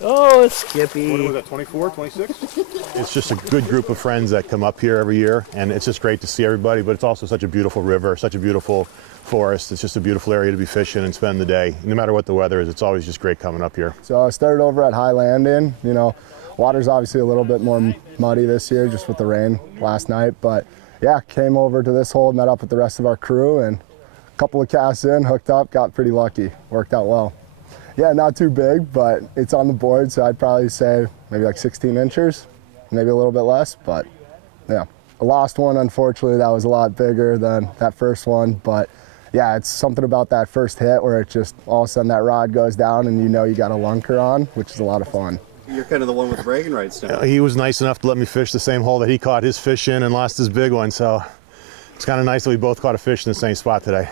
Oh, Skippy. What was that, 24, 26? It's just a good group of friends that come up here every year, and it's just great to see everybody, but it's also such a beautiful river, such a beautiful forest. It's just a beautiful area to be fishing and spend the day. No matter what the weather is, it's always just great coming up here. So I started over at High Landing. You know, water's obviously a little bit more muddy this year just with the rain last night, but yeah, came over to this hole, met up with the rest of our crew, and a couple of casts in, hooked up, got pretty lucky. Worked out well. Yeah, not too big, but it's on the board, so I'd probably say maybe like 16 inches, maybe a little bit less, but yeah. I lost one, unfortunately, that was a lot bigger than that first one, but yeah, it's something about that first hit where it just, all of a sudden that rod goes down and you know you got a lunker on, which is a lot of fun. You're kind of the one with the bragging rights now. He was nice enough to let me fish the same hole that he caught his fish in and lost his big one, so it's kind of nice that we both caught a fish in the same spot today.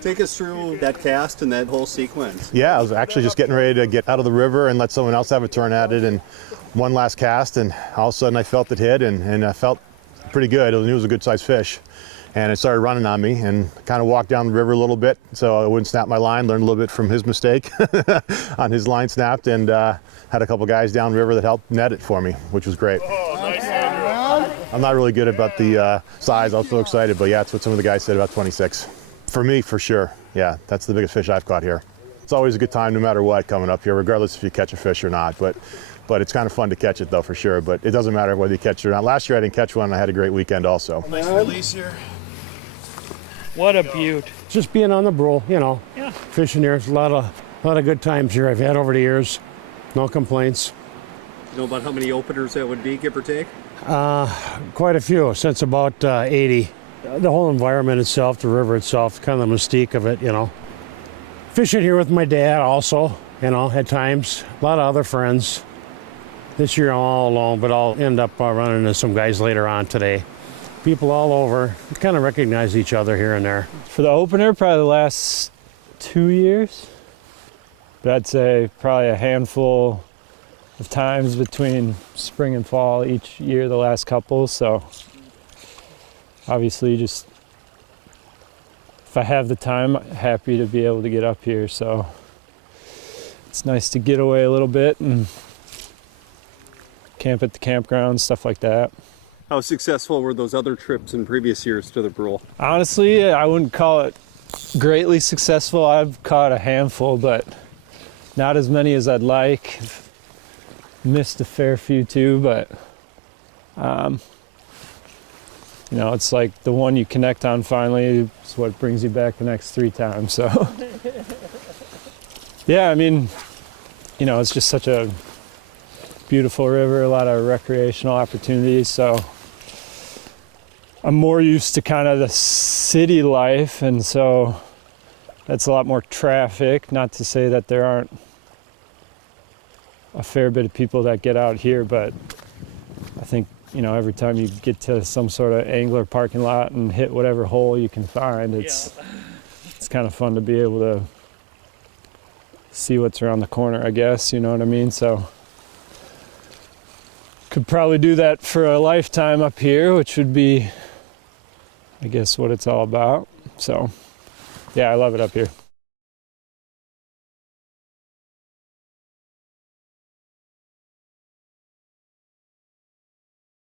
Take us through that cast and that whole sequence. Yeah, I was actually just getting ready to get out of the river and let someone else have a turn at it, and one last cast, and all of a sudden I felt it hit, and I felt pretty good. I knew it was a good sized fish, and it started running on me, and kind of walked down the river a little bit so I wouldn't snap my line. Learned a little bit from his mistake on his line snapped, and had a couple guys downriver that helped net it for me, which was great. Oh, nice. I'm not really good about the size. I was so excited, but yeah, that's what some of the guys said about 26. For me, for sure. Yeah, that's the biggest fish I've caught here. It's always a good time no matter what coming up here, regardless if you catch a fish or not. But it's kind of fun to catch it though, for sure. But it doesn't matter whether you catch it or not. Last year I didn't catch one and I had a great weekend also. Nice release here. What a beaut. Just being on the Brule, you know. Yeah. Fishing here, a lot of good times here I've had over the years. No complaints. You know about how many openers that would be, give or take? Quite a few, since about 80. The whole environment itself, the river itself, kind of the mystique of it, you know. Fishing here with my dad also, you know, at times. A lot of other friends. This year I'm all alone, but I'll end up running into some guys later on today. People all over. We kind of recognize each other here and there. For the opener, probably the last 2 years. But I'd say probably a handful of times between spring and fall each year, the last couple. So obviously just, if I have the time, happy to be able to get up here. So it's nice to get away a little bit and camp at the campground, stuff like that. How successful were those other trips in previous years to the Brule? Honestly, I wouldn't call it greatly successful. I've caught a handful, but not as many as I'd like. Missed a fair few too, but you know, it's like the one you connect on finally is what brings you back the next 3 times. So yeah, I mean, you know, it's just such a beautiful river, a lot of recreational opportunities. So I'm more used to kind of the city life, and so that's a lot more traffic. Not to say that there aren't a fair bit of people that get out here, but I think, you know, every time you get to some sort of angler parking lot and hit whatever hole you can find, it's kind of fun to be able to see what's around the corner, I guess, you know what I mean? So could probably do that for a lifetime up here, which would be, I guess, what it's all about. So yeah, I love it up here.